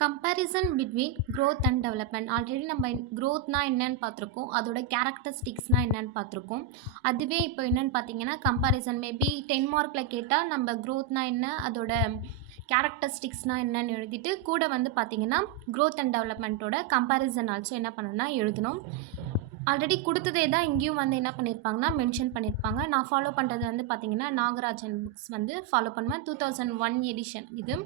Comparison between growth and development. Already நம்ம growthனா என்னன்னு பார்த்துருக்கோம், அதோட கேரக்டரிஸ்டிக்ஸ்னால் என்னன்னு பார்த்துருக்கோம். அதுவே இப்போ என்னென்னு பார்த்தீங்கன்னா கம்பேரிசன் மேபி 10 மார்க்கில் கேட்டால் நம்ம growthனா என்ன, அதோட கேரக்டரிஸ்டிக்ஸ்னால் என்னன்னு எழுதிட்டு கூட வந்து பார்த்தீங்கன்னா growth அண்ட் டெவலப்மெண்ட்டோட கம்பேரிசன் ஆல்சோ என்ன பண்ணணும்னா எழுதணும். ஆல்ரெடி கொடுத்ததே தான் இங்கேயும் வந்து என்ன பண்ணியிருப்பாங்கன்னா மென்ஷன் பண்ணியிருப்பாங்க. நான் ஃபாலோ பண்ணுறது வந்து பார்த்தீங்கன்னா நாகராஜன் புக்ஸ் வந்து ஃபாலோ பண்ணுவேன். 2001 எடிஷன் இது.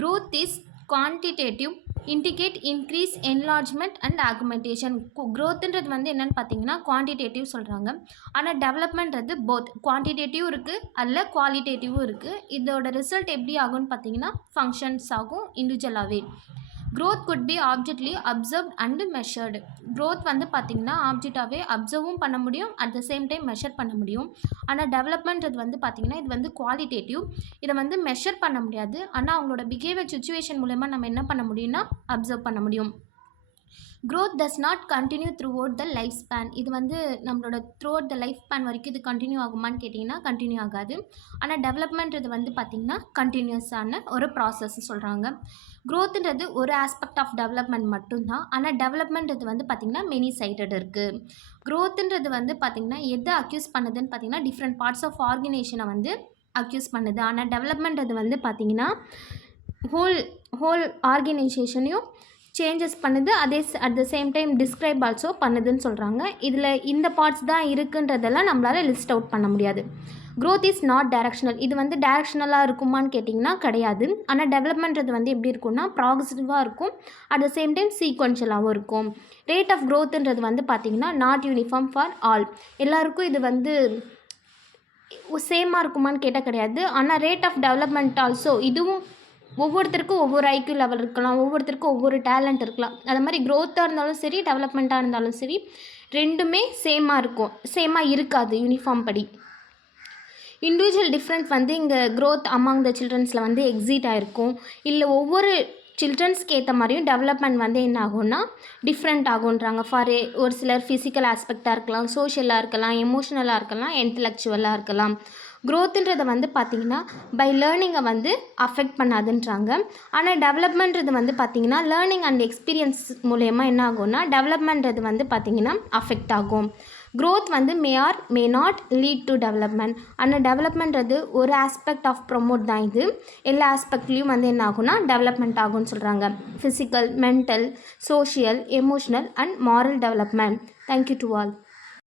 growth is quantitative, indicate increase, enlargement and augmentation. growthன்றது வந்து என்னென்னு பார்த்தீங்கன்னா குவான்டிடேட்டிவ் சொல்கிறாங்க. ஆனால் டெவலப்மெண்ட்றது போத் குவான்டிடேட்டிவ் இருக்குது அதில் குவாலிட்டேட்டிவும் இருக்குது. இதோட ரிசல்ட் எப்படி ஆகும்னு பார்த்தீங்கன்னா ஃபங்க்ஷன்ஸ் ஆகும் இண்டிவிஜுவலாகவே. growth could be objectively observed and measured. growth வந்து பார்த்திங்கன்னா ஆப்ஜெக்டாகவே அப்சர்வும் பண்ண முடியும், at the same time measure பண்ண முடியும். ஆனால் டெவலப்மெண்ட்றது வந்து பார்த்திங்கன்னா இது வந்து குவாலிட்டேட்டிவ். இதை வந்து மெஷர் பண்ண முடியாது, ஆனால் அவங்களோட பிஹேவியர் சுச்சுவேஷன் மூலமா நம்ம என்ன பண்ண முடியும்னா அப்சர்வ் பண்ண முடியும். growth does not continue throughout the life span. இது வந்து நம்மளோட throughout the life span வரைக்கும் இது கண்டினியூ ஆகுமான்னு கேட்டிங்கன்னா கண்டினியூ ஆகாது. ஆனால் டெவலப்மெண்ட் வந்து பார்த்திங்கன்னா கண்டினியூஸான ஒரு ப்ராசஸ் சொல்கிறாங்க. growthன்றது ஒரு ஆஸ்பெக்ட் ஆஃப் டெவலப்மெண்ட் மட்டும்தான். ஆனால் டெவலப்மெண்ட்றது வந்து பார்த்திங்கன்னா மெனி சைடட் இருக்குது. growthன்றது வந்து பார்த்திங்கன்னா எதை அக்யூஸ் பண்ணுதுன்னு பார்த்திங்கன்னா டிஃப்ரெண்ட் பார்ட்ஸ் ஆஃப் ஆர்கனைசேஷனை வந்து அக்யூஸ் பண்ணுது. ஆனால் டெவலப்மெண்ட்றது வந்து பார்த்திங்கன்னா ஹோல் ஆர்கனைசேஷனையும் சேஞ்சஸ் பண்ணுது, அதே at the same time describe also பண்ணுதுன்னு சொல்கிறாங்க. இதில் இந்த பார்ட்ஸ் தான் இருக்குன்றதெல்லாம் நம்மளால் லிஸ்ட் அவுட் பண்ண முடியாது. growth is not directional. இது வந்து டைரக்ஷனலாக இருக்குமான்னு கேட்டிங்கன்னா கிடையாது. ஆனால் டெவலப்மெண்ட்றது வந்து எப்படி இருக்கும்னா ப்ராக்ரெசிவாக இருக்கும், அட் த சேம் டைம் சீக்வென்ஷியலாகவும் இருக்கும். ரேட் ஆஃப் growthன்றது வந்து பார்த்திங்கன்னா நாட் யூனிஃபார்ம் ஃபார் ஆல். எல்லாருக்கும் இது வந்து சேமாக இருக்குமான்னு கேட்டால் கிடையாது. ஆனால் ரேட் ஆஃப் டெவலப்மெண்ட் ஆல்சோ இதுவும் ஒவ்வொருத்தருக்கும் ஒவ்வொரு ஐக்யூ லெவல் இருக்கலாம், ஒவ்வொருத்தருக்கும் ஒவ்வொரு டேலண்ட் இருக்கலாம். அது மாதிரி க்ரோத்தாக இருந்தாலும் சரி டெவலப்மெண்ட்டாக இருந்தாலும் சரி ரெண்டுமே சேமாக இருக்கும், சேமாக இருக்காது யூனிஃபார்ம் படி. இண்டிவிஜுவல் டிஃப்ரெண்ட் வந்து இங்கே க்ரோத் அமாங் த சில்ட்ரன்ஸில் வந்து எக்ஸிட் ஆகிருக்கும். இல்லை ஒவ்வொரு சில்ட்ரன்ஸ்க்கு ஏற்ற மாதிரியும் டெவலப்மெண்ட் வந்து என்ன ஆகும்னா டிஃப்ரெண்ட் ஆகுன்றாங்க. ஒரு சிலர் ஃபிசிக்கல் ஆஸ்பெக்டாக இருக்கலாம், சோஷியலாக இருக்கலாம், எமோஷ்னலாக இருக்கலாம், இன்டலெக்சுவலாக இருக்கலாம். க்ரோத்துன்றதை வந்து பார்த்திங்கன்னா பை லேர்னிங்கை வந்து அஃபெக்ட் பண்ணாதுன்றாங்க. ஆனால் டெவலப்மெண்ட்றது வந்து பார்த்திங்கன்னா லேர்னிங் அண்ட் எக்ஸ்பீரியன்ஸ் மூலயமா என்ன ஆகும்னா டெவலப்மெண்ட்றது வந்து பார்த்திங்கன்னா அஃபெக்ட் ஆகும். க்ரோத் வந்து மே R may not lead to development. ஆனால் டெவலப்மெண்ட்றது ஒரு ஆஸ்பெக்ட் ஆஃப் ப்ரொமோட் தான். இது எல்லா ஆஸ்பெக்ட்லேயும் வந்து என்ன ஆகும்னா டெவலப்மெண்ட் ஆகும்னு சொல்கிறாங்க. Physical, mental, social, emotional and moral development. Thank you to all.